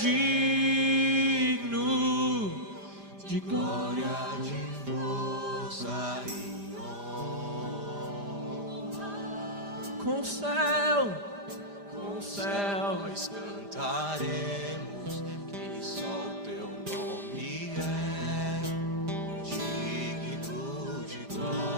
digno de glória, de força e honra. Com o céu nós cantaremos que só o teu nome é digno de glória.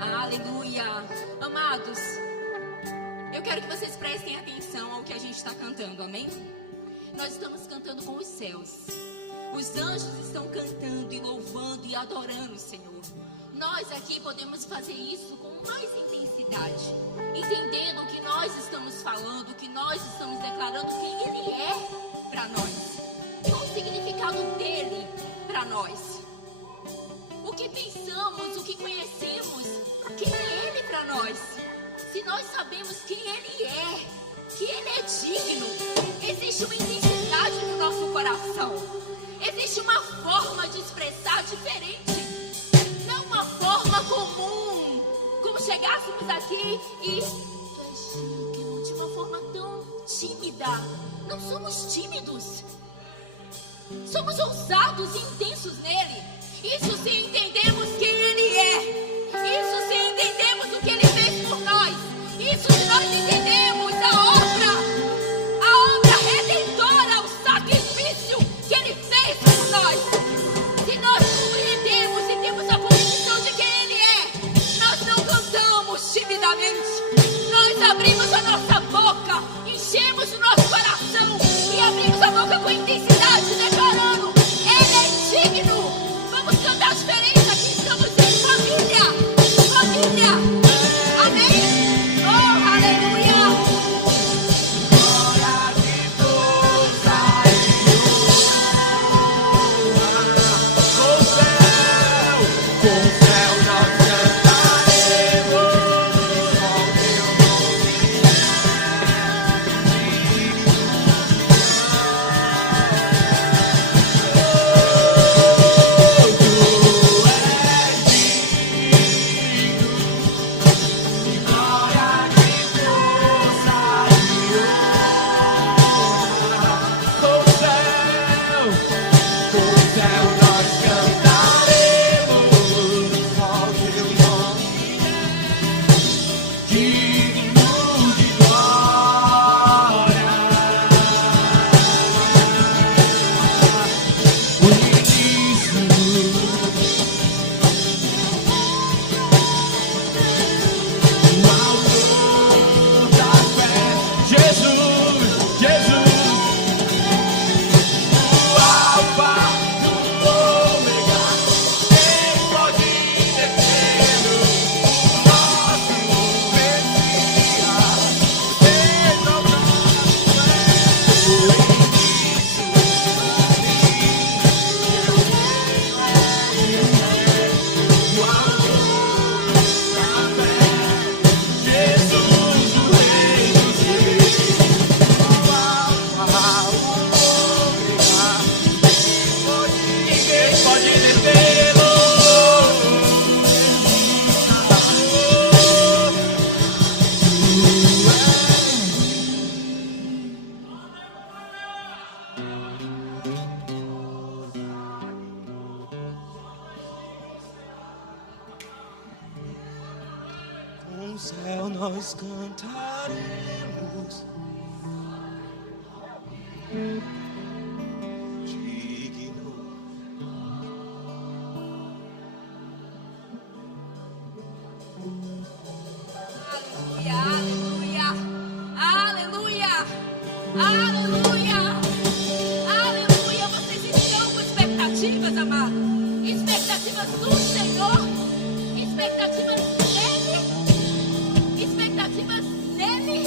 Aleluia. Amados, eu quero que vocês prestem atenção ao que a gente está cantando, amém? Nós estamos cantando com os céus. Os anjos estão cantando e louvando e adorando o Senhor. Nós aqui podemos fazer isso com mais intensidade, entendendo o que nós estamos falando, o que nós estamos declarando, quem Ele é para nós, qual o significado dEle para nós, o que pensamos, o que conhecemos, quem é Ele para nós. Se nós sabemos quem Ele é, que Ele é digno, existe uma intensidade no nosso coração, existe uma forma de expressar diferente, não uma forma comum, como chegássemos aqui e tu és digno, de uma forma tão tímida. Não somos tímidos, somos ousados e intensos nele. Isso se entendemos quem Ele é, isso se entendemos o que Ele fez por nós, isso se nós entendemos a obra redentora, o sacrifício que Ele fez por nós. Se nós compreendemos e temos a convicção de quem Ele é, nós não cantamos timidamente, nós abrimos a nossa boca, enchemos o nosso coração e abrimos a boca com intensidade, declarando: Ele é digno. Vamos cantar diferente aqui, estamos em família, família, amém? Oh, aleluia! Glória de força e honra. Com o céu nós cantaremos que só o teu nome é Com o céu nós cantaremos digno. Aleluia, aleluia, aleluia, aleluia. Vocês estão com expectativas, amado? Expectativas do Senhor, expectativas nele, expectativas nele,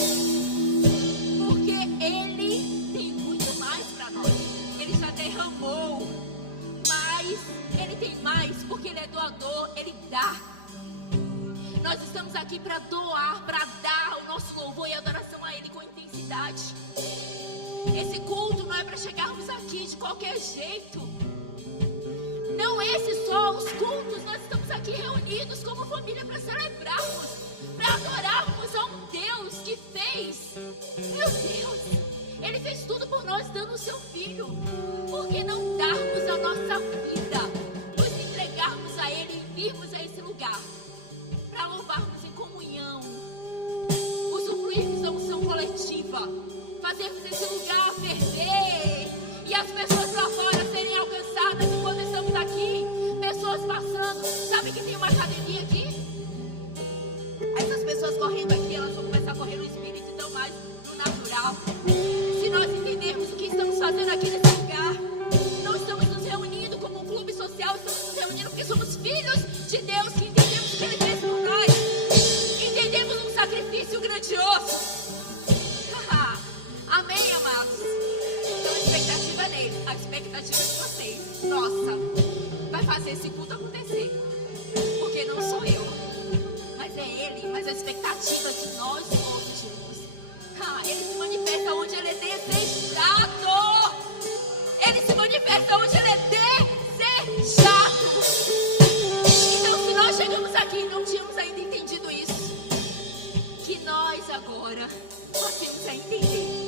porque Ele tem muito mais para nós. Ele já derramou, mas Ele tem mais, porque Ele é doador, Ele dá. Nós estamos aqui para doar, para dar o nosso louvor e adoração a Ele com intensidade. Esse culto não é para chegarmos aqui de qualquer jeito. Não esses só os cultos reunidos como família para celebrarmos, para adorarmos a um Deus que fez. Meu Deus, Ele fez tudo por nós, dando o seu Filho. Por que não darmos a nossa vida, nos entregarmos a Ele e virmos a esse lugar para louvarmos em comunhão, usufruirmos da unção coletiva, fazermos esse lugar ferver e as pessoas lá fora serem alcançadas enquanto estamos aqui, pessoas passando. Sabe que tem uma academia aqui? Essas pessoas correndo aqui, elas vão começar a correr no espírito e não mais no natural. Se nós entendermos o que estamos fazendo aqui nesse lugar, não estamos nos reunindo como um clube social, estamos nos reunindo porque somos filhos de Deus, que entendemos o que Ele fez por nós, entendemos um sacrifício grandioso. Amém, amados? Então a expectativa é nele, a expectativa é de vocês. Nossa, vai fazer esse culto acontecer. Porque não sou eu, mas é Ele, mas a expectativa de nós todos juntos. Ele se manifesta onde Ele é desejado. Ele se manifesta onde Ele é desejado. Então, se nós chegamos aqui e não tínhamos ainda entendido isso, que nós agora passemos a entender.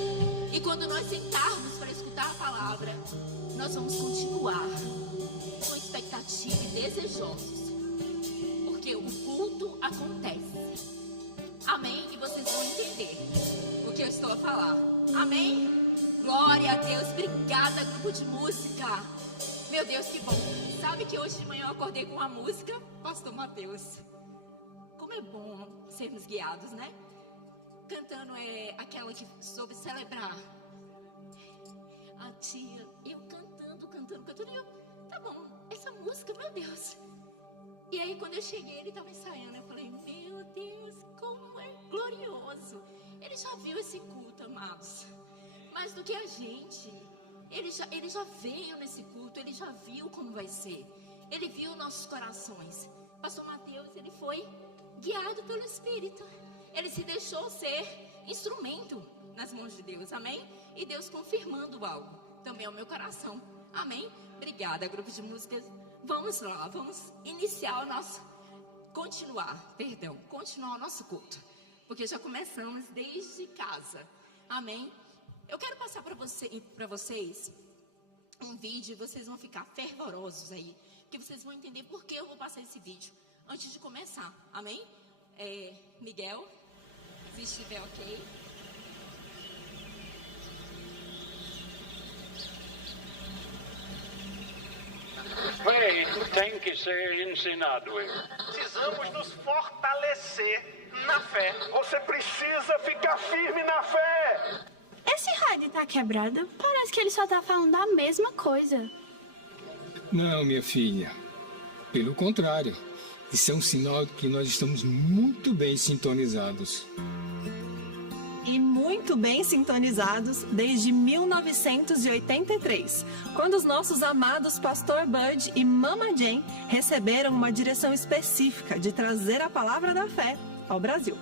E quando nós sentarmos para escutar a palavra, nós vamos continuar com expectativa e desejosos. Porque o culto acontece. Amém? E vocês vão entender o que eu estou a falar. Amém? Glória a Deus. Obrigada, grupo de música. Meu Deus, que bom. Sabe que hoje de manhã eu acordei com uma música? Pastor Mateus. Como é bom sermos guiados, né? Cantando aquela que soube celebrar. A tia, eu cantando. E eu, tá bom, essa música, meu Deus. E aí quando eu cheguei, ele estava ensaiando. Eu falei, meu Deus, como é glorioso. Ele já viu esse culto, amados. Mais do que a gente. Ele já veio nesse culto, ele já viu como vai ser. Ele viu nossos corações. Pastor Mateus, ele foi guiado pelo Espírito. Ele se deixou ser instrumento nas mãos de Deus, amém? E Deus confirmando algo, também é o meu coração, amém? Obrigada, grupo de músicas. Vamos lá, vamos iniciar o nosso, continuar o nosso culto, porque já começamos desde casa, amém? Eu quero passar para vocês um vídeo e vocês vão ficar fervorosos aí, que vocês vão entender por que eu vou passar esse vídeo antes de começar, amém? Miguel, se estiver ok. Fé tem que ser ensinado. Precisamos nos fortalecer na fé. Você precisa ficar firme na fé. Esse rádio tá quebrado? Parece que ele só tá falando a mesma coisa. Não, minha filha. Pelo contrário. Isso é um sinal de que nós estamos muito bem sintonizados. E muito bem sintonizados desde 1983, quando os nossos amados Pastor Bud e Mama Jane receberam uma direção específica de trazer a palavra da fé ao Brasil.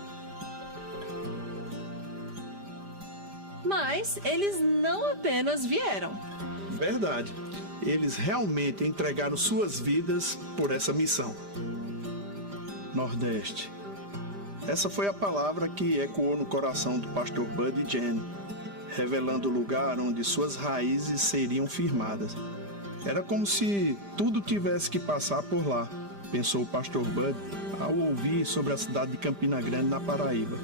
Mas eles não apenas vieram. Verdade. Eles realmente entregaram suas vidas por essa missão. Nordeste. Essa foi a palavra que ecoou no coração do pastor Bud e Jane, revelando o lugar onde suas raízes seriam firmadas. Era como se tudo tivesse que passar por lá, pensou o pastor Bud ao ouvir sobre a cidade de Campina Grande, na Paraíba.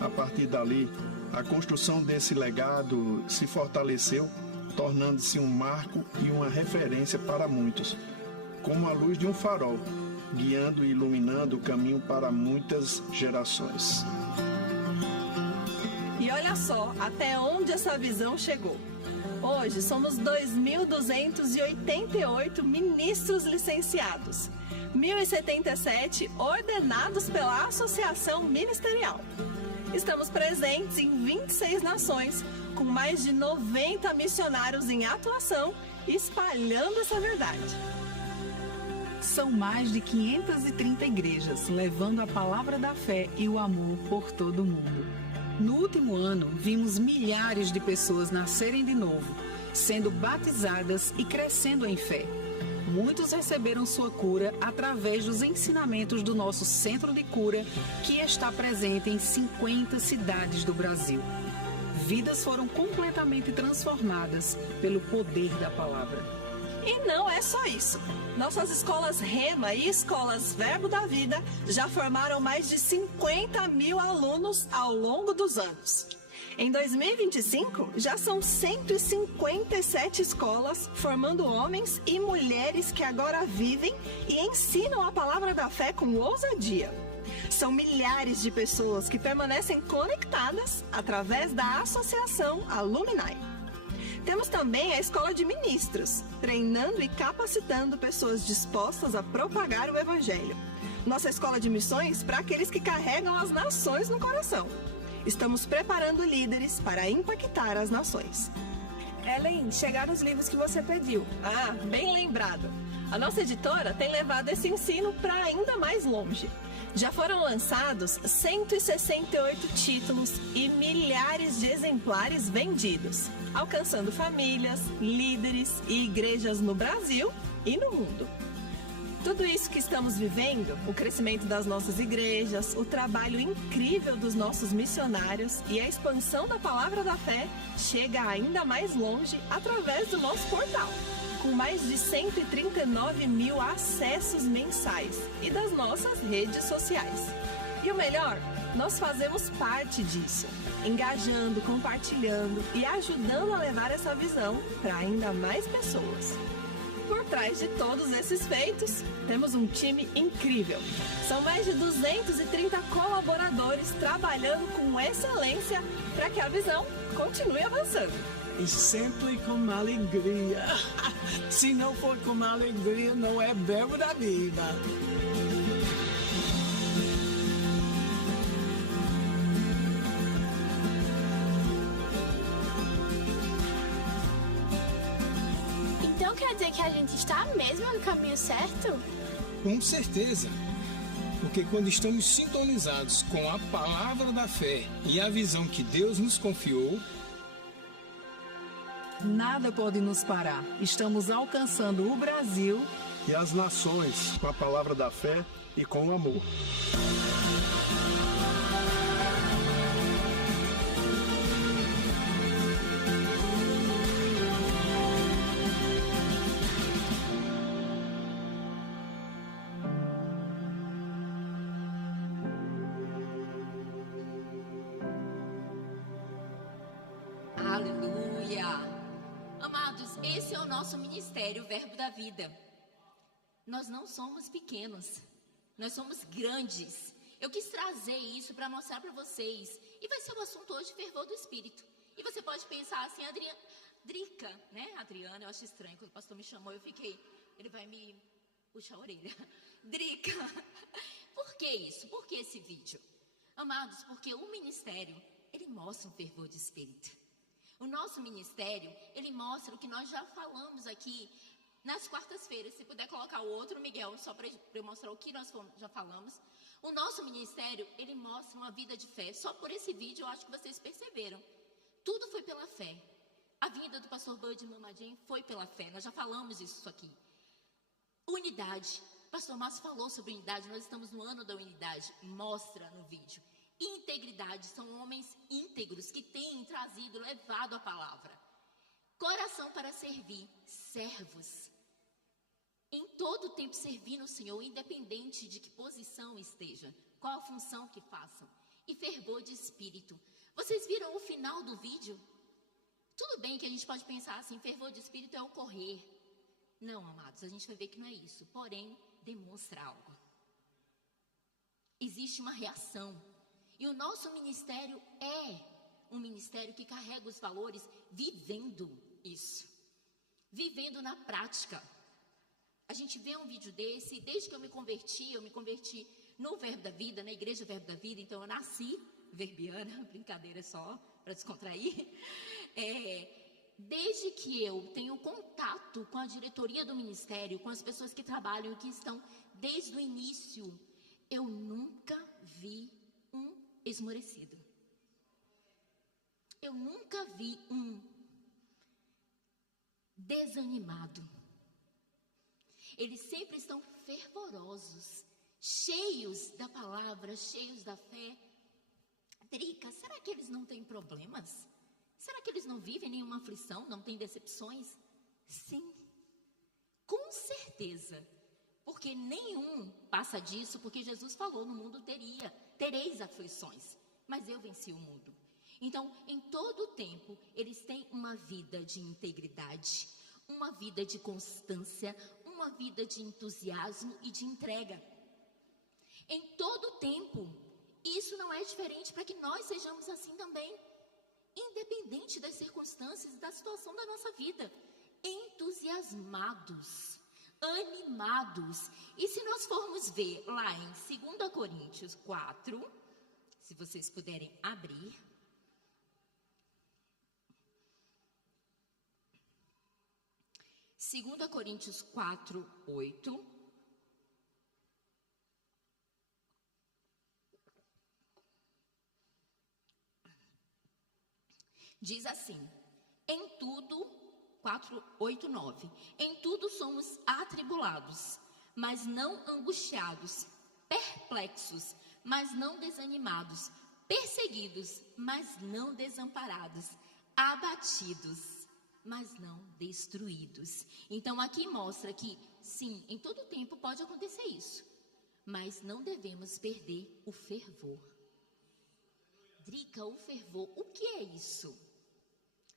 A partir dali, a construção desse legado se fortaleceu, tornando-se um marco e uma referência para muitos, como a luz de um farol, guiando e iluminando o caminho para muitas gerações. E olha só até onde essa visão chegou. Hoje somos 2.288 ministros licenciados, 1.077 ordenados pela Associação Ministerial. Estamos presentes em 26 nações, com mais de 90 missionários em atuação, espalhando essa verdade. São mais de 530 igrejas, levando a palavra da fé e o amor por todo o mundo. No último ano, vimos milhares de pessoas nascerem de novo, sendo batizadas e crescendo em fé. muitos receberam sua cura através dos ensinamentos do nosso centro de cura, que está presente em 50 cidades do Brasil. Vidas foram completamente transformadas pelo poder da palavra. E não é só isso. Nossas escolas Rema e escolas Verbo da Vida já formaram mais de 50 mil alunos ao longo dos anos. Em 2025, já são 157 escolas formando homens e mulheres que agora vivem e ensinam a palavra da fé com ousadia. São milhares de pessoas que permanecem conectadas através da Associação Alumni. Temos também a Escola de Ministros, treinando e capacitando pessoas dispostas a propagar o Evangelho. Nossa escola de missões para aqueles que carregam as nações no coração. Estamos preparando líderes para impactar as nações. Ellen, chegaram os livros que você pediu. Ah, bem lembrado. A nossa editora tem levado esse ensino para ainda mais longe. Já foram lançados 168 títulos e milhares de exemplares vendidos, alcançando famílias, líderes e igrejas no Brasil e no mundo. Tudo isso que estamos vivendo, o crescimento das nossas igrejas, o trabalho incrível dos nossos missionários e a expansão da palavra da fé, chega ainda mais longe através do nosso portal, com mais de 139 mil acessos mensais e das nossas redes sociais. E o melhor, nós fazemos parte disso, engajando, compartilhando e ajudando a levar essa visão para ainda mais pessoas. Por trás de todos esses feitos, temos um time incrível. São mais de 230 colaboradores trabalhando com excelência para que a visão continue avançando. E sempre com alegria. Se não for com alegria, não é verbo da vida. Então quer dizer que a gente está mesmo no caminho certo? Com certeza. Porque quando estamos sintonizados com a palavra da fé e a visão que Deus nos confiou, nada pode nos parar. Estamos alcançando o Brasil e as nações com a palavra da fé e com o amor. Aleluia! Amados, esse é o nosso ministério, o Verbo da Vida. Nós não somos pequenos, nós somos grandes. Eu quis trazer isso para mostrar para vocês. E vai ser o assunto hoje, fervor do Espírito. E você pode pensar assim, Drica, né? Adriana, eu acho estranho, quando o pastor me chamou, eu fiquei, ele vai me puxar a orelha. Drica, por que isso? Por que esse vídeo? Amados, porque o ministério, ele mostra um fervor de Espírito. O nosso ministério, ele mostra o que nós já falamos aqui nas quartas-feiras. Se puder colocar o outro, Miguel, só para eu mostrar o que nós já falamos. O nosso ministério, ele mostra uma vida de fé. Só por esse vídeo, eu acho que vocês perceberam. Tudo foi pela fé. A vida do pastor Bud e Mama Jane foi pela fé. Nós já falamos isso aqui. Unidade. Pastor Márcio falou sobre unidade. Nós estamos no ano da unidade. Mostra no vídeo. Integridade, são homens íntegros que têm trazido, levado a palavra. Coração para servir, servos. Em todo o tempo servindo o Senhor, independente de que posição esteja, qual a função que façam. E fervor de espírito. Vocês viram o final do vídeo? Tudo bem que a gente pode pensar assim, fervor de espírito é ocorrer. Não, amados, a gente vai ver que não é isso. Porém, demonstra algo. Existe uma reação. E o nosso ministério é um ministério que carrega os valores vivendo isso. Vivendo na prática. A gente vê um vídeo desse, desde que eu me converti no Verbo da Vida, na Igreja Verbo da Vida, então eu nasci verbiana, brincadeira só, para descontrair. Desde que eu tenho contato com a diretoria do ministério, com as pessoas que trabalham e que estão desde o início, eu nunca vi um esmorecido. Eu nunca vi um desanimado. Eles sempre estão fervorosos, cheios da palavra, cheios da fé. Drica, será que eles não têm problemas? Será que eles não vivem nenhuma aflição, não têm decepções? Sim, com certeza. Porque nenhum passa disso, porque Jesus falou, no mundo tereis aflições, mas eu venci o mundo. Então, em todo o tempo, eles têm uma vida de integridade, uma vida de constância, uma vida de entusiasmo e de entrega. Em todo o tempo, isso não é diferente para que nós sejamos assim também. Independente das circunstâncias e da situação da nossa vida. Entusiasmados, animados. E se nós formos ver lá em 2 Coríntios 4, se vocês puderem abrir. Segunda Coríntios 4, 8. Diz assim, em tudo, 4, 8, 9. Em tudo somos atribulados, mas não angustiados, perplexos, mas não desanimados, perseguidos, mas não desamparados, abatidos, mas não destruídos. Então aqui mostra que, sim, em todo tempo pode acontecer isso, mas não devemos perder o fervor. Drica, o fervor, o que é isso?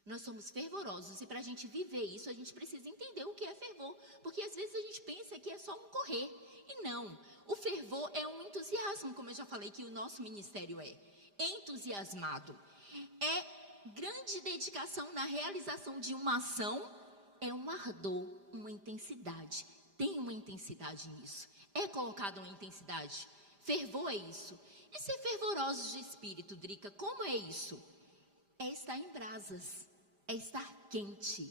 Nós somos fervorosos e para a gente viver isso, a gente precisa entender o que é fervor. Porque às vezes a gente pensa que é só um correr. E não, o fervor é um entusiasmo, como eu já falei que o nosso ministério é. Entusiasmado. É grande dedicação na realização de uma ação, é um ardor, uma intensidade. Tem uma intensidade nisso. É colocada uma intensidade. Fervor é isso. E ser fervorosos de espírito, Drica, como é isso? É estar em brasas. É estar quente,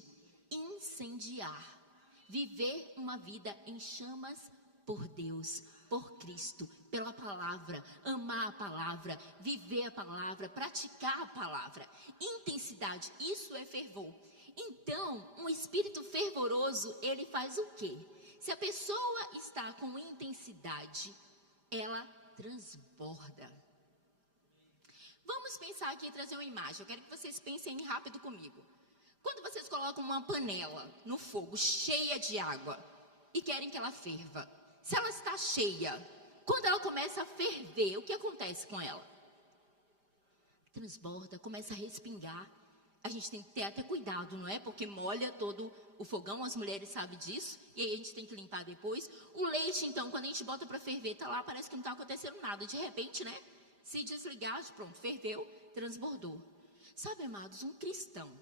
incendiar, viver uma vida em chamas por Deus, por Cristo, pela palavra, amar a palavra, viver a palavra, praticar a palavra. Intensidade, isso é fervor. Então, um espírito fervoroso, ele faz o quê? Se a pessoa está com intensidade, ela transborda. Vamos pensar aqui e trazer uma imagem. Eu quero que vocês pensem rápido comigo. Quando vocês colocam uma panela no fogo cheia de água e querem que ela ferva, se ela está cheia, quando ela começa a ferver, o que acontece com ela? Transborda, começa a respingar. A gente tem que ter até cuidado, não é? Porque molha todo o fogão, as mulheres sabem disso, e aí a gente tem que limpar depois. O leite, então, quando a gente bota para ferver, tá lá, parece que não está acontecendo nada. De repente, né? Se desligar, pronto, ferveu, transbordou. Sabe, amados, um cristão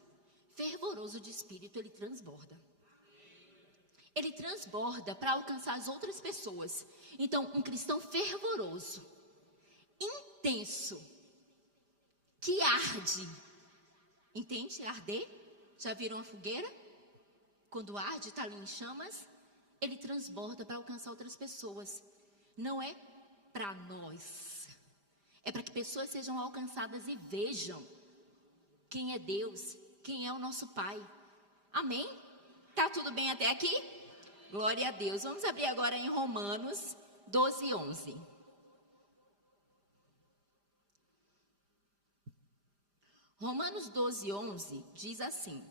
fervoroso de espírito, ele transborda. Ele transborda para alcançar as outras pessoas. Então, um cristão fervoroso, intenso, que arde. Entende? Arder? Já viram a fogueira? Quando arde, está ali em chamas, ele transborda para alcançar outras pessoas. Não é para nós. É para que pessoas sejam alcançadas e vejam quem é Deus, quem é o nosso Pai. Amém? Tá tudo bem até aqui? Glória a Deus. Vamos abrir agora em Romanos 12, 11. Romanos 12, 11 diz assim.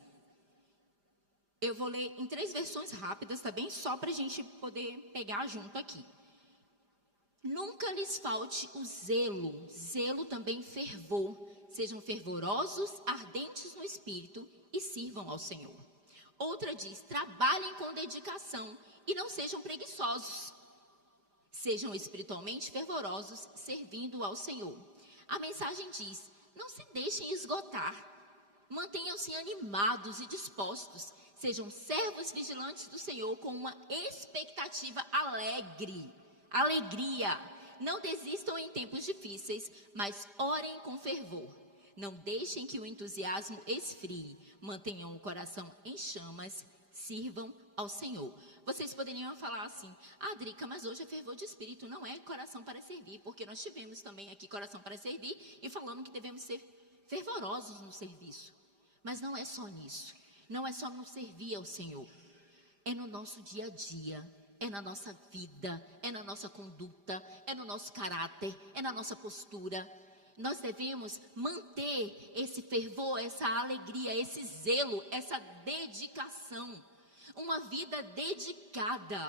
Eu vou ler em 3 versões rápidas, tá bem? Só para a gente poder pegar junto aqui. Nunca lhes falte o zelo, zelo também fervor. Sejam fervorosos, ardentes no espírito e sirvam ao Senhor. Outra diz, trabalhem com dedicação e não sejam preguiçosos. Sejam espiritualmente fervorosos, servindo ao Senhor. A mensagem diz, não se deixem esgotar. Mantenham-se animados e dispostos. Sejam servos vigilantes do Senhor com uma expectativa alegre. Alegria. Não desistam em tempos difíceis, mas orem com fervor. Não deixem que o entusiasmo esfrie. Mantenham o coração em chamas. Sirvam ao Senhor. Vocês poderiam falar assim, Drica, mas hoje é fervor de espírito, não é coração para servir. Porque nós tivemos também aqui coração para servir e falamos que devemos ser fervorosos no serviço. Mas não é só nisso. Não é só no servir ao Senhor. É no nosso dia a dia. é na nossa vida, é na nossa conduta, é no nosso caráter, é na nossa postura. Nós devemos manter esse fervor, essa alegria, esse zelo, essa dedicação. Uma vida dedicada.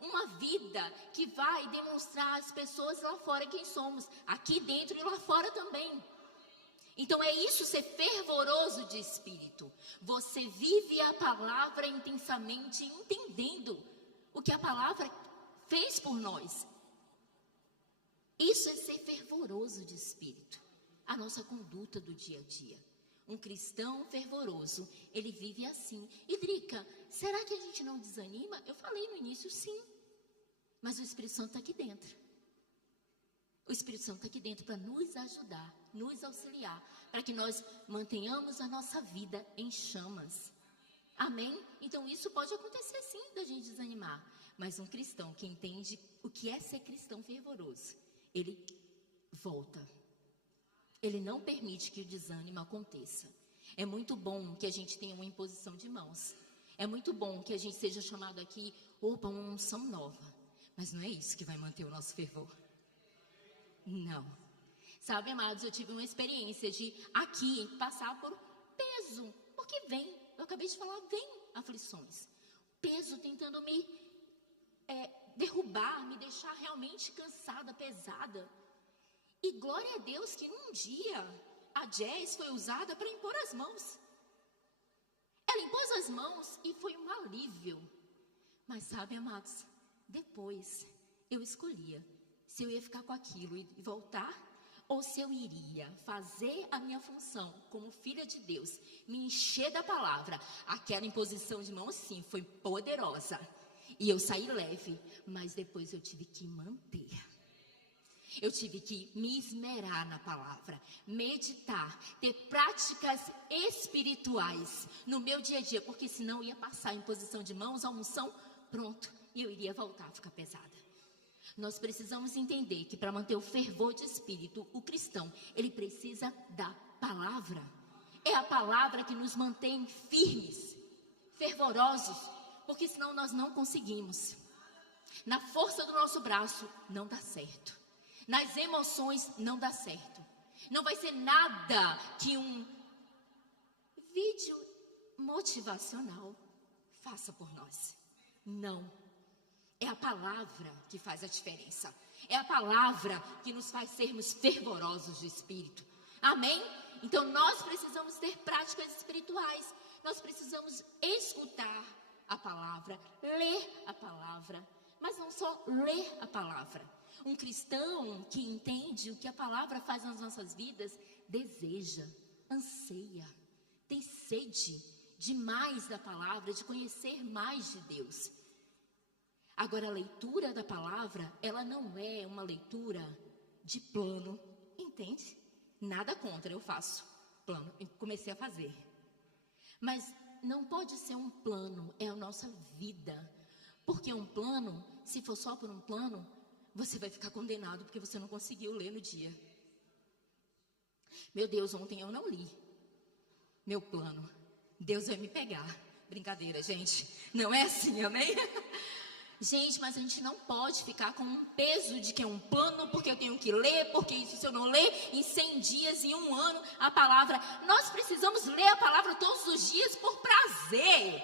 Uma vida que vai demonstrar às pessoas lá fora quem somos. Aqui dentro e lá fora também. Então é isso, ser fervoroso de espírito. Você vive a palavra intensamente, entendendo o que a palavra fez por nós. Isso é ser fervoroso de espírito. A nossa conduta do dia a dia. Um cristão fervoroso, ele vive assim. E Drica, será que a gente não desanima? Eu falei no início, sim. Mas o Espírito Santo está aqui dentro. O Espírito Santo está aqui dentro para nos ajudar, nos auxiliar, para que nós mantenhamos a nossa vida em chamas. Amém? Então isso pode acontecer sim, da gente desanimar. Mas um cristão que entende o que é ser cristão fervoroso, ele volta. Ele não permite que o desânimo aconteça. É muito bom que a gente tenha uma imposição de mãos. É muito bom que a gente seja chamado aqui, opa, uma unção nova. Mas não é isso que vai manter o nosso fervor. Não. Sabe, amados, eu tive uma experiência de aqui passar por peso. Porque vem, eu acabei de falar, vem aflições. Peso tentando me derrubar, me deixar realmente cansada, pesada. E glória a Deus que um dia a Jess foi usada para impor as mãos. Ela impôs as mãos e foi um alívio. Mas sabe, amados, depois eu escolhia se eu ia ficar com aquilo e voltar, ou se eu iria fazer a minha função como filha de Deus, me encher da palavra. Aquela imposição de mão, sim, foi poderosa. E eu saí leve, mas depois eu tive que manter. Eu tive que me esmerar na palavra, meditar, ter práticas espirituais no meu dia a dia, porque senão eu ia passar em posição de mãos, a unção, pronto, e eu iria voltar a ficar pesada. Nós precisamos entender que para manter o fervor de espírito, o cristão, ele precisa da palavra. É a palavra que nos mantém firmes, fervorosos, porque senão nós não conseguimos. Na força do nosso braço, não dá certo. Nas emoções, não dá certo. Não vai ser nada que um vídeo motivacional faça por nós. Não. É a palavra que faz a diferença. É a palavra que nos faz sermos fervorosos de espírito. Amém? Então nós precisamos ter práticas espirituais. Nós precisamos escutar a palavra, ler a palavra. Mas não só ler a palavra. Um cristão que entende o que a palavra faz nas nossas vidas, deseja, anseia, tem sede de mais da palavra, de conhecer mais de Deus. Agora, a leitura da palavra, ela não é uma leitura de plano, entende? Nada contra, eu faço plano, eu comecei a fazer. Mas não pode ser um plano, é a nossa vida. Porque um plano, se for só por um plano, você vai ficar condenado porque você não conseguiu ler no dia. Meu Deus, ontem eu não li meu plano. Deus vai me pegar. Brincadeira, gente. Não é assim, amém? Gente, mas a gente não pode ficar com um peso de que é um plano, porque eu tenho que ler, porque isso se eu não ler em 100 dias, em um ano, a palavra. Nós precisamos ler a palavra todos os dias por prazer.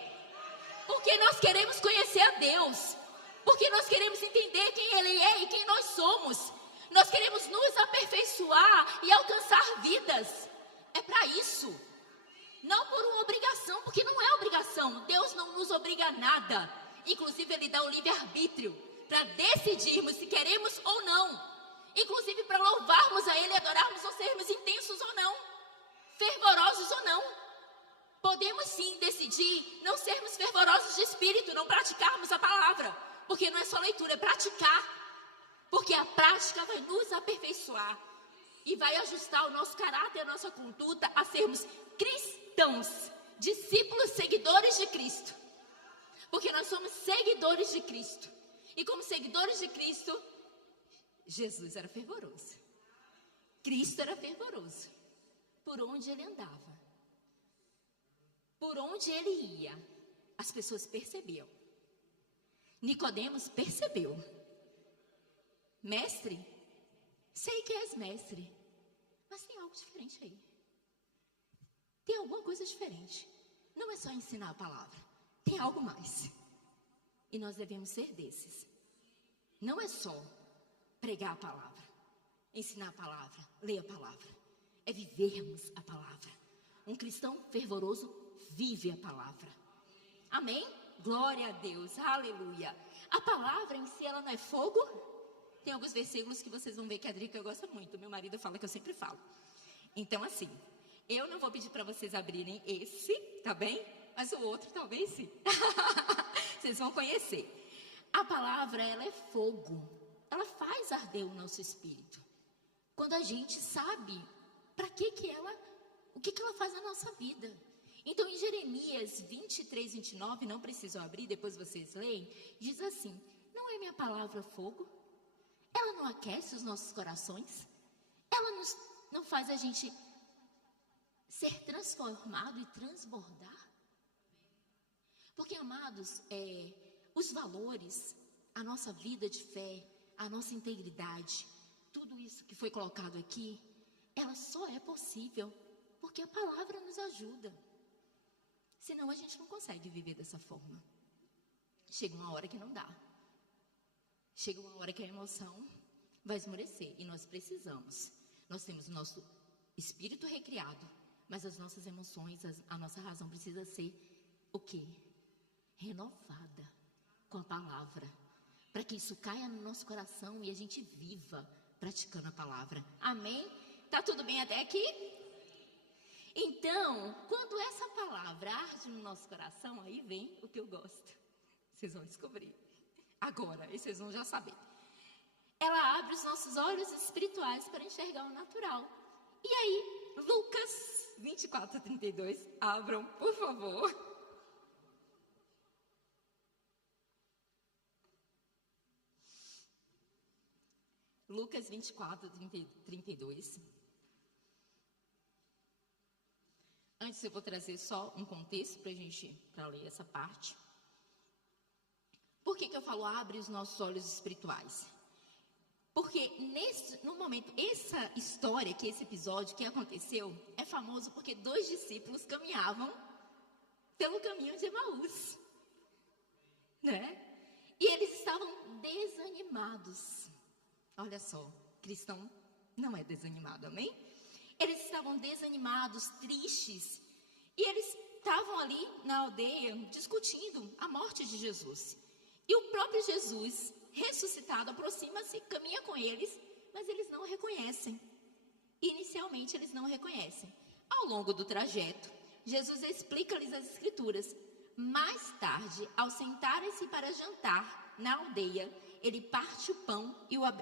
Porque nós queremos conhecer a Deus. Porque nós queremos entender quem Ele é e quem nós somos. Nós queremos nos aperfeiçoar e alcançar vidas. É para isso. Não por uma obrigação, porque não é obrigação. Deus não nos obriga a nada. Inclusive, Ele dá o livre-arbítrio para decidirmos se queremos ou não. Inclusive, para louvarmos a Ele, adorarmos ou sermos intensos ou não. Fervorosos ou não. Podemos sim decidir não sermos fervorosos de espírito, não praticarmos a palavra. Porque não é só leitura, é praticar. Porque a prática vai nos aperfeiçoar. E vai ajustar o nosso caráter, a nossa conduta a sermos cristãos, discípulos, seguidores de Cristo. Porque nós somos seguidores de Cristo. E como seguidores de Cristo, Jesus era fervoroso. Cristo era fervoroso. Por onde Ele andava. Por onde Ele ia, as pessoas percebiam. Nicodemos percebeu. Mestre, sei que és mestre, mas tem algo diferente aí. Tem alguma coisa diferente. Não é só ensinar a palavra, tem algo mais. E nós devemos ser desses. Não é só pregar a palavra, ensinar a palavra, ler a palavra. É vivermos a palavra. Um cristão fervoroso vive a palavra. Amém? Glória a Deus, aleluia. A palavra em si, ela não é fogo? Tem alguns versículos que vocês vão ver que a Drica gosta muito. Meu marido fala que eu sempre falo. Então, assim, eu não vou pedir para vocês abrirem esse, tá bem? Mas o outro talvez sim. Vocês vão conhecer. A palavra, ela é fogo. Ela faz arder o nosso espírito. Quando a gente sabe para que ela, o que ela faz na nossa vida. Então, em Jeremias 23, 29, não preciso abrir, depois vocês leem, diz assim: não é minha palavra fogo? Ela não aquece os nossos corações? Ela não faz a gente ser transformado e transbordar? Porque, amados, os valores, a nossa vida de fé, a nossa integridade, tudo isso que foi colocado aqui, ela só é possível porque a palavra nos ajuda. Senão a gente não consegue viver dessa forma. Chega uma hora que não dá. Chega uma hora que a emoção vai esmorecer. E nós precisamos. Nós temos o nosso espírito recriado, mas as nossas emoções, a nossa razão precisa ser o quê? Renovada com a palavra. Para que isso caia no nosso coração e a gente viva praticando a palavra. Amém? Tá tudo bem até aqui? Então, quando essa palavra arde no nosso coração, aí vem o que eu gosto. Vocês vão descobrir agora, e vocês vão já saber. Ela abre os nossos olhos espirituais para enxergar o natural. E aí, Lucas 24, 32, abram, por favor. Lucas 24, 32. Antes eu vou trazer só um contexto para ler essa parte. Por que eu falo abre os nossos olhos espirituais? Porque no momento, essa história, esse episódio que aconteceu, é famoso porque 2 discípulos caminhavam pelo caminho de Emaús, né? E eles estavam desanimados. Olha só, cristão não é desanimado, amém? Eles estavam desanimados, tristes, e eles estavam ali na aldeia discutindo a morte de Jesus. E o próprio Jesus, ressuscitado, aproxima-se, caminha com eles, mas eles não o reconhecem. Inicialmente, eles não o reconhecem. Ao longo do trajeto, Jesus explica-lhes as Escrituras. Mais tarde, ao sentarem-se para jantar na aldeia, ele parte o pão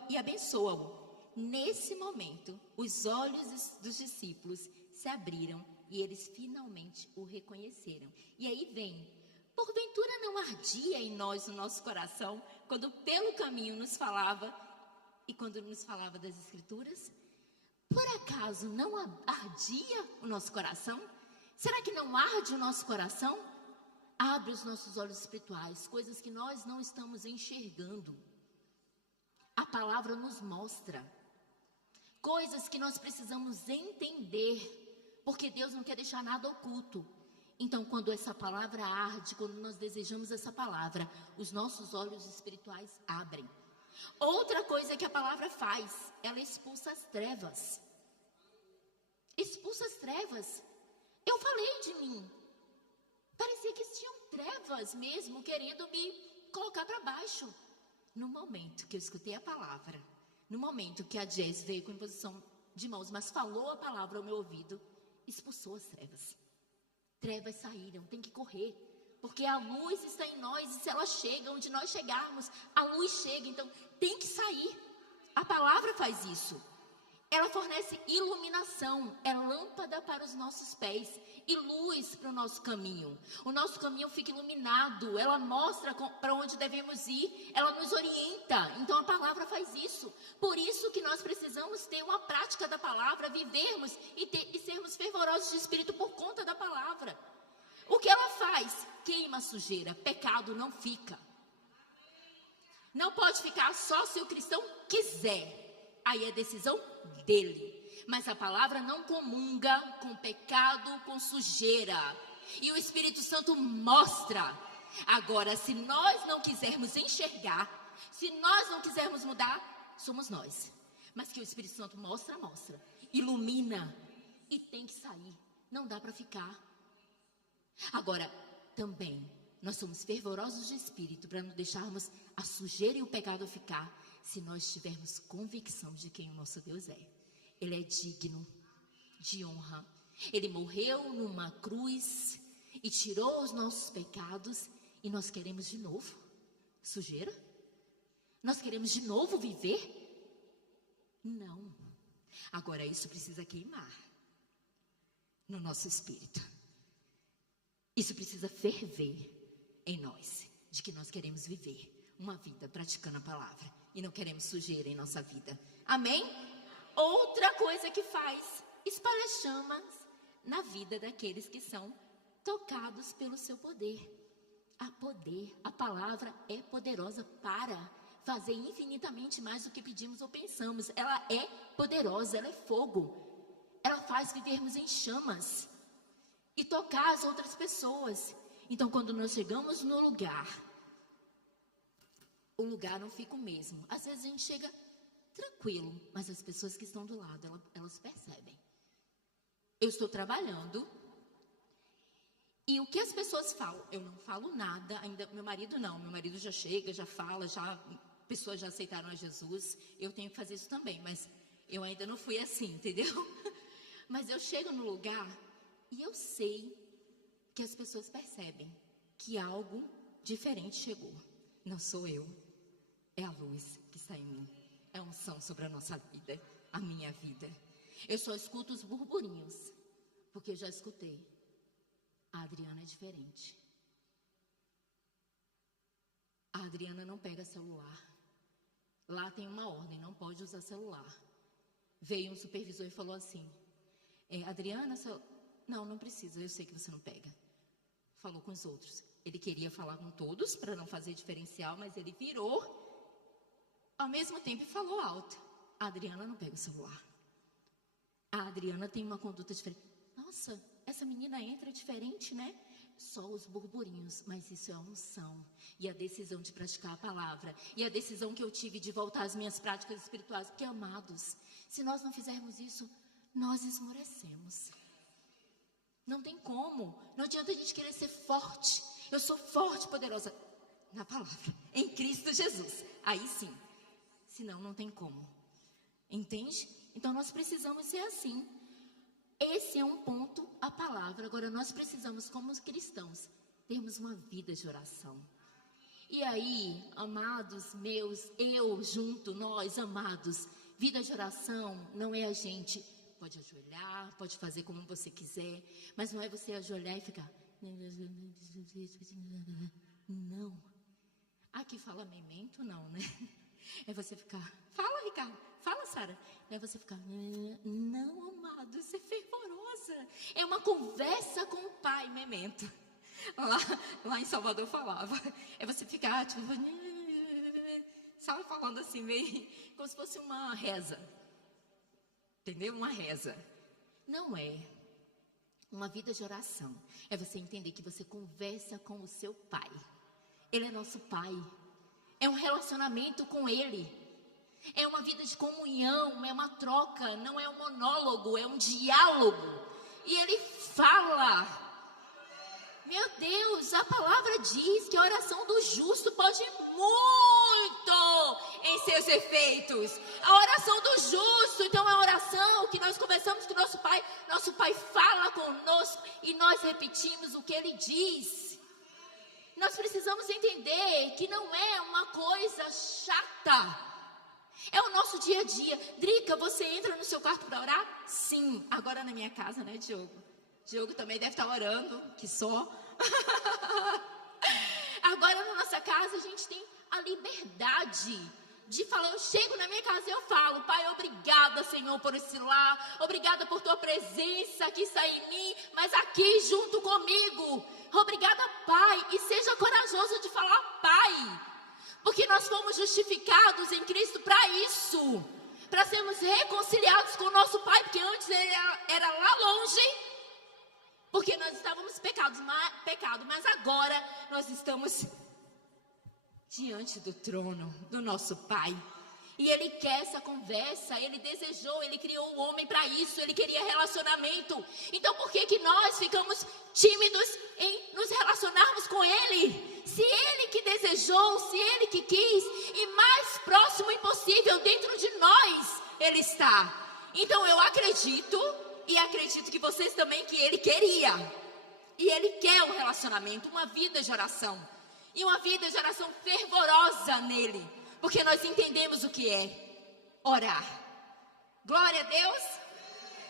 e abençoa-o. Nesse momento, os olhos dos discípulos se abriram e eles finalmente o reconheceram. E aí vem, porventura não ardia em nós o nosso coração quando pelo caminho nos falava e quando nos falava das Escrituras? Por acaso não ardia o nosso coração? Será que não arde o nosso coração? Abre os nossos olhos espirituais, coisas que nós não estamos enxergando. A palavra nos mostra coisas que nós precisamos entender, porque Deus não quer deixar nada oculto. Então, quando essa palavra arde, quando nós desejamos essa palavra, os nossos olhos espirituais abrem. Outra coisa que a palavra faz, ela expulsa as trevas. Expulsa as trevas. Eu falei de mim. Parecia que tinham trevas mesmo, querendo me colocar para baixo. No momento que eu escutei a palavra, no momento que a Jess veio com imposição de mãos, mas falou a palavra ao meu ouvido, expulsou as trevas. Trevas saíram, tem que correr, porque a luz está em nós, e se ela chega onde nós chegarmos, a luz chega, então tem que sair. A palavra faz isso. Ela fornece iluminação, é lâmpada para os nossos pés e luz para o nosso caminho. O nosso caminho fica iluminado, ela mostra para onde devemos ir, ela nos orienta. Então a palavra faz isso. Por isso que nós precisamos ter uma prática da palavra, vivermos e sermos fervorosos de espírito por conta da palavra. O que ela faz? Queima a sujeira, pecado não fica. Não pode ficar só se o cristão quiser. Aí é decisão dele. Mas a palavra não comunga com pecado, com sujeira. E o Espírito Santo mostra. Agora, se nós não quisermos enxergar, se nós não quisermos mudar, somos nós. Mas que o Espírito Santo mostra, ilumina. E tem que sair. Não dá para ficar. Agora, também, nós somos fervorosos de espírito para não deixarmos a sujeira e o pecado ficar, se nós tivermos convicção de quem o nosso Deus é. Ele é digno de honra. Ele morreu numa cruz e tirou os nossos pecados, e nós queremos de novo sujeira? Nós queremos de novo viver? Não. Agora isso precisa queimar no nosso espírito. Isso precisa ferver em nós, de que nós queremos viver uma vida praticando a palavra e não queremos sujeira em nossa vida. Amém? Outra coisa que faz, espalha chamas na vida daqueles que são tocados pelo seu poder. A palavra é poderosa para fazer infinitamente mais do que pedimos ou pensamos. Ela é poderosa, ela é fogo. Ela faz vivermos em chamas e tocar as outras pessoas. Então, quando nós chegamos no lugar, o lugar não fica o mesmo. Às vezes a gente chega tranquilo, mas as pessoas que estão do lado, elas percebem. Eu estou trabalhando e o que as pessoas falam? Eu não falo nada, ainda meu marido não. Meu marido já chega, já fala, pessoas já aceitaram a Jesus. Eu tenho que fazer isso também, mas eu ainda não fui assim, entendeu? Mas eu chego no lugar e eu sei que as pessoas percebem que algo diferente chegou. Não sou eu, é a luz que está em mim. É a unção sobre a nossa vida, a minha vida. Eu só escuto os burburinhos, porque eu já escutei. A Adriana é diferente. A Adriana não pega celular. Lá tem uma ordem, não pode usar celular. Veio um supervisor e falou assim: Adriana, não precisa, eu sei que você não pega. Falou com os outros. Ele queria falar com todos para não fazer diferencial, mas ele virou ao mesmo tempo e falou alto: a Adriana não pega o celular. A Adriana tem uma conduta diferente. Nossa, essa menina entra diferente, né? Só os burburinhos, mas isso é a unção e a decisão de praticar a palavra e a decisão que eu tive de voltar às minhas práticas espirituais. Porque, amados, se nós não fizermos isso, nós esmorecemos. Não tem como. Não adianta a gente querer ser forte. Eu sou forte, poderosa na palavra, em Cristo Jesus. Aí sim. Senão não tem como. Entende? Então nós precisamos ser assim. Esse é um ponto, a palavra. Agora nós precisamos, como cristãos, termos uma vida de oração. E aí, amados meus, eu junto, nós, amados, vida de oração não é a gente pode ajoelhar, pode fazer como você quiser, mas não é você ajoelhar e ficar... Não. Aqui fala memento, não, né? É você ficar... Fala, Ricardo. Fala, Sara. É você ficar... Não, amado, isso é fervorosa. É uma conversa com o Pai, memento. Lá em Salvador falava. É você ficar, tipo... Sabe, falando assim, meio... Como se fosse uma reza. Entendeu? Uma reza. Não é. Uma vida de oração é você entender que você conversa com o seu Pai. Ele é nosso Pai. É um relacionamento com Ele. É uma vida de comunhão, é uma troca, não é um monólogo, é um diálogo. E Ele fala. Meu Deus, a palavra diz que a oração do justo pode muito em seus efeitos. A oração do justo, então é a oração que nós conversamos com o nosso Pai. Nosso Pai fala conosco e nós repetimos o que Ele diz. Nós precisamos entender que não é uma coisa chata. É o nosso dia a dia. Drica, você entra no seu quarto para orar? Sim. Agora na minha casa, né, Diogo? Diogo também deve estar orando, que só. Agora na nossa casa a gente tem a liberdade de falar. Eu chego na minha casa e eu falo: Pai, obrigada, Senhor, por esse lar. Obrigada por tua presença que está em mim, mas aqui junto comigo. Obrigada, Pai. E seja corajoso de falar Pai. Porque nós fomos justificados em Cristo para isso. Para sermos reconciliados com o nosso Pai. Porque antes ele era lá longe. Porque nós estávamos pecado, mas agora nós estamos diante do trono do nosso Pai. E Ele quer essa conversa, Ele desejou, Ele criou o homem para isso, Ele queria relacionamento. Então por que nós ficamos tímidos em nos relacionarmos com Ele? Se Ele que desejou, se Ele que quis, e mais próximo impossível dentro de nós Ele está. Então eu acredito, e acredito que vocês também, que Ele queria. E Ele quer um relacionamento, uma vida de oração. E uma vida de oração fervorosa nele. Porque nós entendemos o que é orar. Glória a Deus.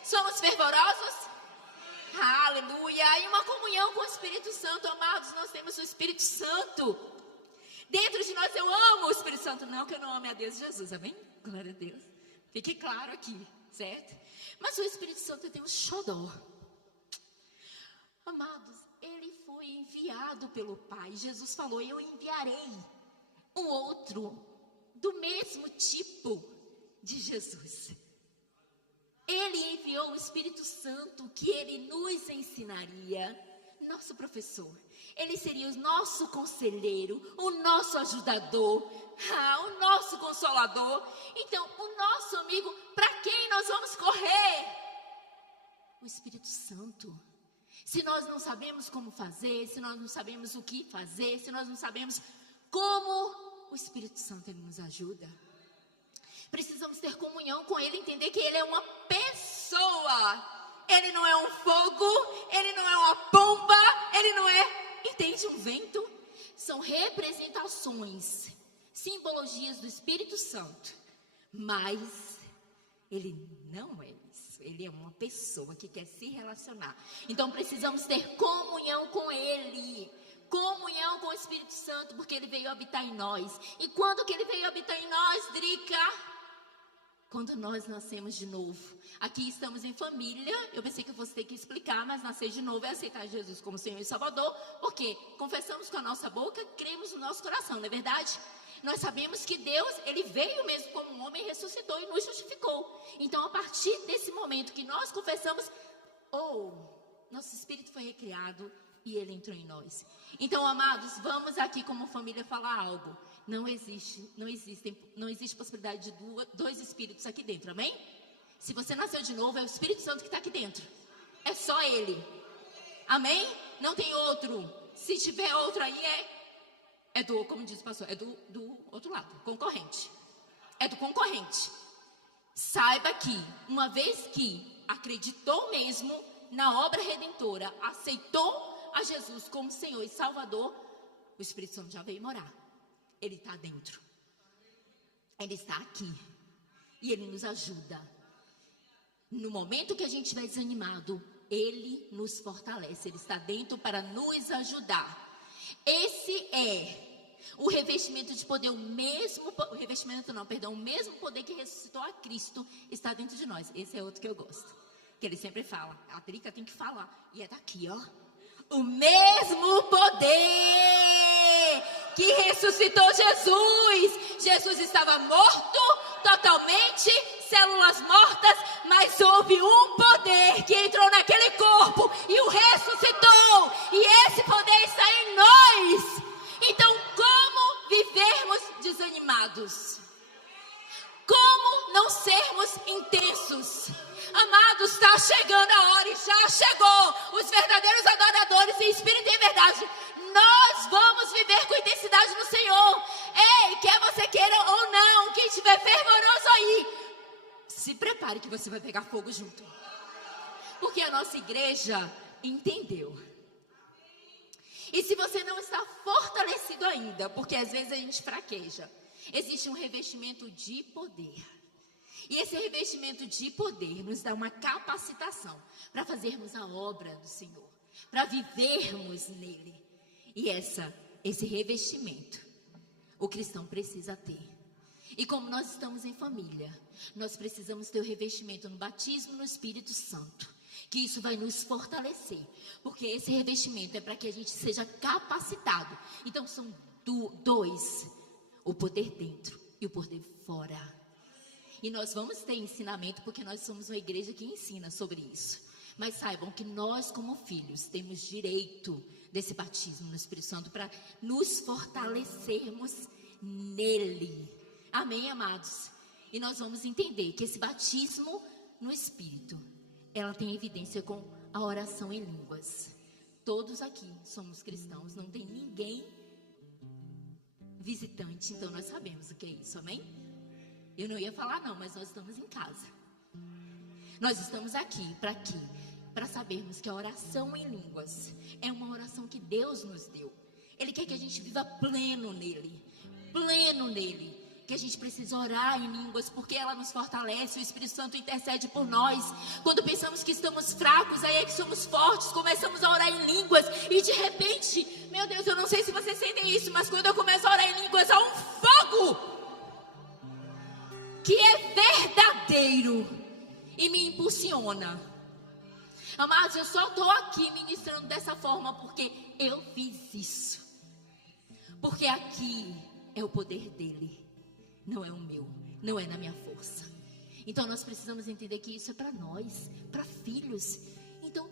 Somos fervorosos? Aleluia. E uma comunhão com o Espírito Santo, amados. Nós temos o Espírito Santo. Dentro de nós, eu amo o Espírito Santo. Não que eu não ame a Deus e Jesus, amém? Glória a Deus. Fique claro aqui, certo? Mas o Espírito Santo tem um xodó. Amados, ele foi enviado pelo Pai. Jesus falou, eu enviarei um outro do mesmo tipo de Jesus. Ele enviou o Espírito Santo, que ele nos ensinaria, nosso professor. Ele seria o nosso conselheiro, o nosso ajudador, o nosso consolador. Então, o nosso amigo, para quem nós vamos correr? O Espírito Santo. Se nós não sabemos como fazer, se nós não sabemos o que fazer, se nós não sabemos como, o Espírito Santo, ele nos ajuda. Precisamos ter comunhão com ele, entender que ele é uma pessoa. Ele não é um fogo, ele não é uma pomba, ele não é, entende, um vento. São representações, simbologias do Espírito Santo. Mas ele não é isso. Ele é uma pessoa que quer se relacionar. Então precisamos ter comunhão com ele. Comunhão com o Espírito Santo, porque ele veio habitar em nós. E quando que ele veio habitar em nós, Drica? Quando nós nascemos de novo. Aqui estamos em família. Eu pensei que eu fosse ter que explicar, mas nascer de novo é aceitar Jesus como Senhor e Salvador. Porque confessamos com a nossa boca, cremos no nosso coração, não é verdade? Nós sabemos que Deus, ele veio mesmo como um homem, ressuscitou e nos justificou. Então, a partir desse momento que nós confessamos, nosso espírito foi recriado e ele entrou em nós. Então, amados, vamos aqui como família falar algo. Não existe possibilidade de dois espíritos aqui dentro, amém? Se você nasceu de novo, é o Espírito Santo que está aqui dentro. É só ele. Amém? Não tem outro. Se tiver outro aí, como diz o pastor, é do outro lado, concorrente. É do concorrente. Saiba que, uma vez que acreditou mesmo na obra redentora, aceitou a Jesus como Senhor e Salvador, o Espírito Santo já veio morar. Ele está dentro. Ele está aqui. E ele nos ajuda. No momento que a gente estiver desanimado, ele nos fortalece. Ele está dentro para nos ajudar. Esse é o revestimento de poder, o mesmo poder que ressuscitou a Cristo está dentro de nós. Esse é outro que eu gosto. Que ele sempre fala. A Drica tem que falar. E é daqui, ó. O mesmo poder que ressuscitou Jesus. Jesus estava morto, totalmente, células mortas, mas houve um poder que entrou naquele corpo e o ressuscitou. E esse poder está em nós. Então, como vivermos desanimados? Como não sermos intensos? Amados, está chegando a hora e já chegou. Os verdadeiros adoradores em espírito e em verdade, nós vamos viver com intensidade no Senhor. Ei, quer você queira ou não, quem estiver fervoroso aí, se prepare que você vai pegar fogo junto. Porque a nossa igreja entendeu. E se você não está fortalecido ainda, porque às vezes a gente fraqueja, existe um revestimento de poder. E esse revestimento de poder nos dá uma capacitação para fazermos a obra do Senhor, para vivermos nele. E esse revestimento, o cristão precisa ter. E como nós estamos em família, nós precisamos ter o revestimento no batismo no Espírito Santo, que isso vai nos fortalecer, porque esse revestimento é para que a gente seja capacitado. Então são dois. O poder dentro e o poder fora. E nós vamos ter ensinamento porque nós somos uma igreja que ensina sobre isso. Mas saibam que nós, como filhos, temos direito desse batismo no Espírito Santo para nos fortalecermos nele. Amém, amados? E nós vamos entender que esse batismo no Espírito, ela tem evidência com a oração em línguas. Todos aqui somos cristãos, não tem ninguém visitante, então nós sabemos o que é isso, amém? Eu não ia falar não, mas nós estamos em casa. Nós estamos aqui, para quê? Para sabermos que a oração em línguas é uma oração que Deus nos deu. Ele quer que a gente viva pleno nele, que a gente precisa orar em línguas, porque ela nos fortalece, o Espírito Santo intercede por nós. Quando pensamos que estamos fracos, aí é que somos fortes, começamos a orar em línguas, e de repente, meu Deus, eu não sei se vocês sentem isso, mas quando eu começo a orar em línguas, há um fogo que é verdadeiro e me impulsiona. Amados, eu só estou aqui ministrando dessa forma porque eu fiz isso. Porque aqui é o poder dele, não é o meu, não é na minha força. Então nós precisamos entender que isso é para nós, para filhos. Então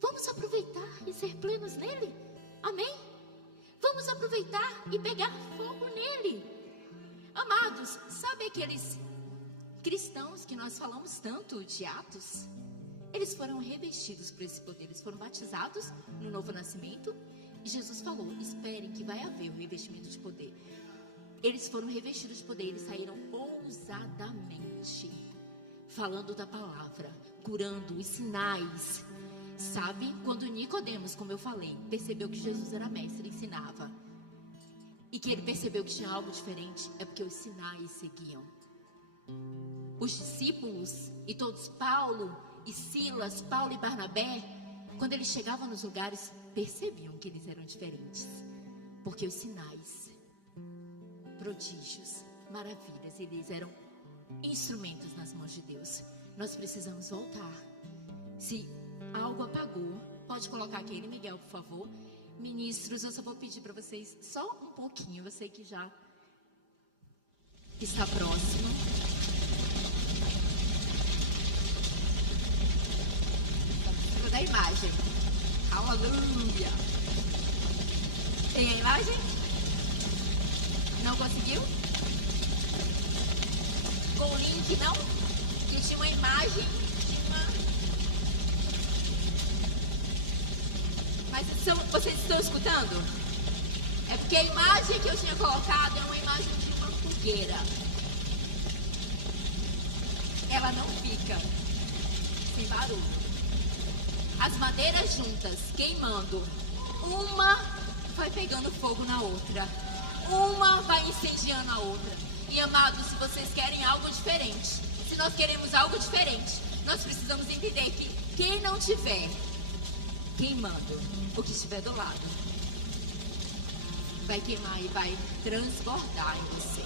vamos aproveitar e ser plenos nele, amém? Vamos aproveitar e pegar fogo nele. Amados, sabe aqueles cristãos que nós falamos tanto de Atos? Eles foram revestidos por esse poder, eles foram batizados no novo nascimento. E Jesus falou, esperem que vai haver o revestimento de poder. Eles foram revestidos de poder, eles saíram ousadamente, falando da palavra, curando os sinais. Sabe, quando Nicodemos, como eu falei, percebeu que Jesus era mestre, ensinava, e que ele percebeu que tinha algo diferente, é porque os sinais seguiam. Os discípulos, e todos, Paulo e Silas, Paulo e Barnabé, quando eles chegavam nos lugares, percebiam que eles eram diferentes, porque os sinais, prodígios, maravilhas, eles eram instrumentos nas mãos de Deus. Nós precisamos voltar. Se algo apagou, pode colocar aquele, Miguel, por favor. Ministros, eu só vou pedir para vocês só um pouquinho, eu sei que já está próximo. Da imagem. Aleluia. Tem a imagem? Não conseguiu? Com o link, não? Que tinha uma imagem de uma... Mas vocês estão escutando? É porque a imagem que eu tinha colocado é uma imagem de uma fogueira. Ela não fica sem barulho. As madeiras juntas, queimando. Uma vai pegando fogo na outra. Uma vai incendiando a outra. E amados, se vocês querem algo diferente, se nós queremos algo diferente, nós precisamos entender que quem não tiver queimando o que estiver do lado, vai queimar e vai transbordar em você.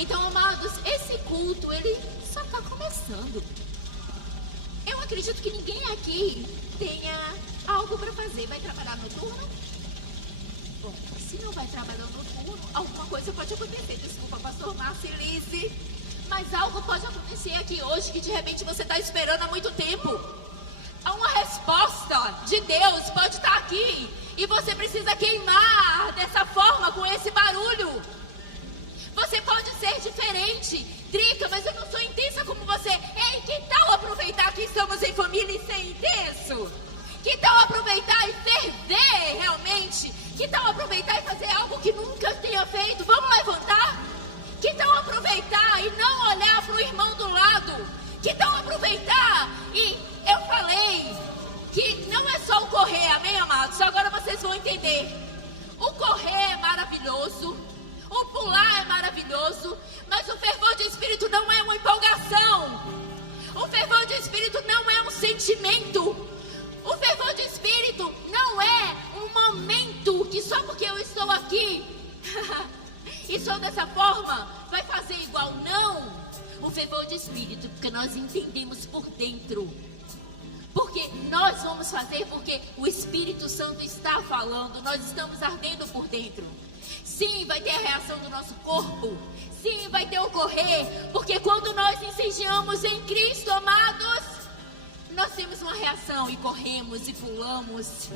Então, amados, esse culto, ele só está começando. Eu acredito que ninguém aqui tenha algo para fazer. Vai trabalhar noturno? Bom, se não vai trabalhar noturno, alguma coisa pode acontecer. Desculpa, pastor Márcio e Lise, mas algo pode acontecer aqui hoje que de repente você está esperando há muito tempo. Há uma resposta de Deus, pode estar aqui, e você precisa queimar dessa forma, com esse barulho. Você pode ser diferente. Drica, mas eu não sou intensa como você. Ei, que tal aproveitar que estamos em família e ser intenso? Que tal aproveitar e ferver realmente? Que tal aproveitar e fazer algo que nunca tenha feito? Vamos levantar? Que tal aproveitar e não olhar para o irmão do lado? Que tal aproveitar e eu falei que não é só o correr, amém, amados? Agora vocês vão entender. O correr é maravilhoso, o pular é maravilhoso, mas o fervor de espírito não é uma empolgação. O fervor de espírito não é um sentimento. O fervor de espírito não é um momento que só porque eu estou aqui e sou dessa forma vai fazer igual. Não. O fervor de espírito, porque nós entendemos por dentro. Porque nós vamos fazer porque o Espírito Santo está falando. Nós estamos ardendo por dentro. Sim, vai ter a reação do nosso corpo. Sim, vai ter o correr. Porque quando nós incendiamos em Cristo, amados, nós temos uma reação e corremos e pulamos.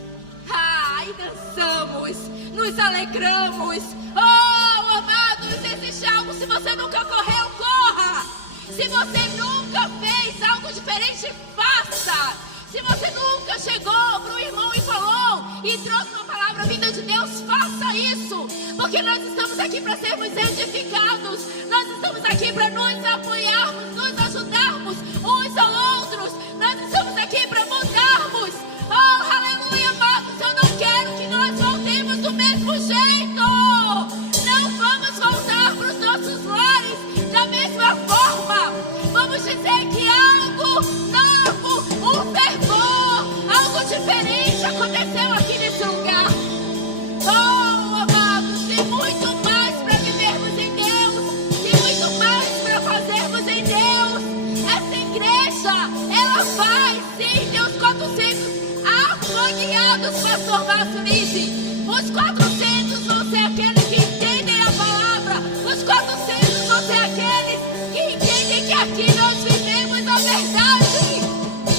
E dançamos, nos alegramos. Oh, amados, existe algo. Se você nunca correu, corra. Se você nunca fez algo diferente, faça. Se você nunca chegou para o irmão e falou e trouxe uma palavra vinda de Deus, faça isso. Porque nós estamos aqui para sermos edificados. Nós estamos aqui para nos apoiarmos, nos ajudarmos uns aos outros. Nós estamos aqui para mudarmos. Oh, aleluia, amados. Eu não quero que nós voltemos do mesmo jeito. Não vamos voltar para os nossos lares da mesma forma. Vamos dizer que algo novo, um fervor, algo diferente aconteceu aqui nesse lugar. Oh, amados, tem muito mais para vivermos em Deus. Tem muito mais para fazermos em Deus. Essa igreja, ela vai sim ter os 400 afogueados, pastor Márcio Nise. Os 400 vão ser aqueles que entendem a palavra. Os 400 vão ser aqueles que entendem que aqui nós vivemos a verdade.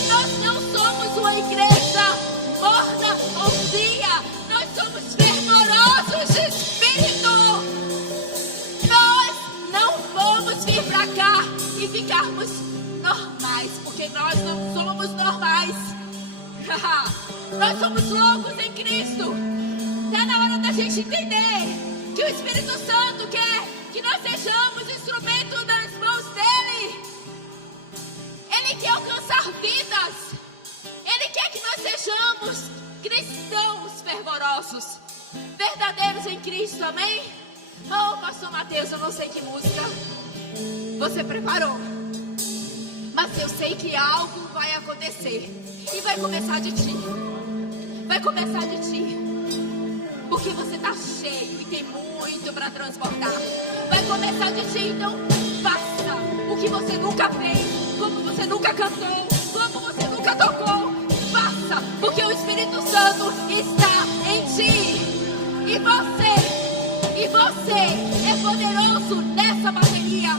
Nós não somos uma igreja morna ou fria. Nós somos fervorosos de espírito. Nós não vamos vir pra cá e ficarmos normais, porque nós não somos normais. Nós somos loucos em Cristo. Está na hora da gente entender que o Espírito Santo quer que nós sejamos instrumento das mãos dele. Ele quer alcançar vidas. Ele quer que nós sejamos cristãos fervorosos, verdadeiros em Cristo, amém? Oh, pastor Mateus, eu não sei que música você preparou, mas eu sei que algo vai acontecer. E vai começar de ti. Vai começar de ti. Porque você está cheio e tem muito para transportar. Vai começar de ti, então faça o que você nunca fez, como você nunca cantou, como você nunca tocou. Faça, porque o Espírito Santo está em ti. E você é poderoso nessa bateria.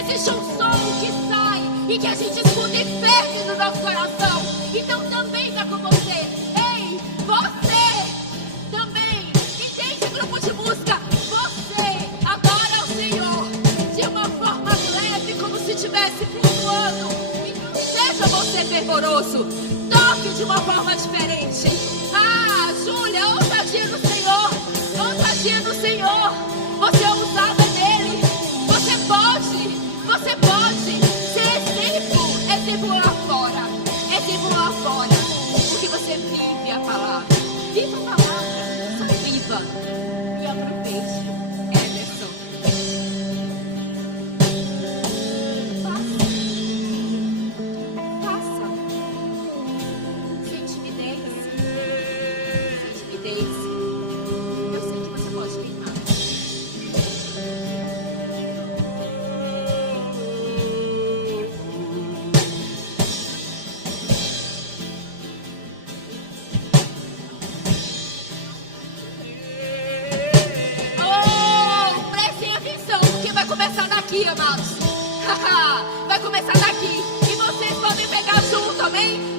Existe um som que sai e que a gente escuta e ferve no nosso coração. Então também está com você. Ei, você também entende grupo de música. Você adora o Senhor de uma forma leve, como se estivesse flutuando. Então seja você fervoroso. Toque de uma forma diferente. Júlia, ousadia no Senhor. Ousadia no Senhor. Você é usada nele. Você pode ser exemplo lá fora. Exemplo lá fora. Porque você vive a palavra. Viva a palavra. Só viva. E aproveite. Emerson. Faça. Sem timidez. Sem timidez. Eu sei que você pode queimar. Amados, vai começar daqui. E vocês podem pegar junto, amém?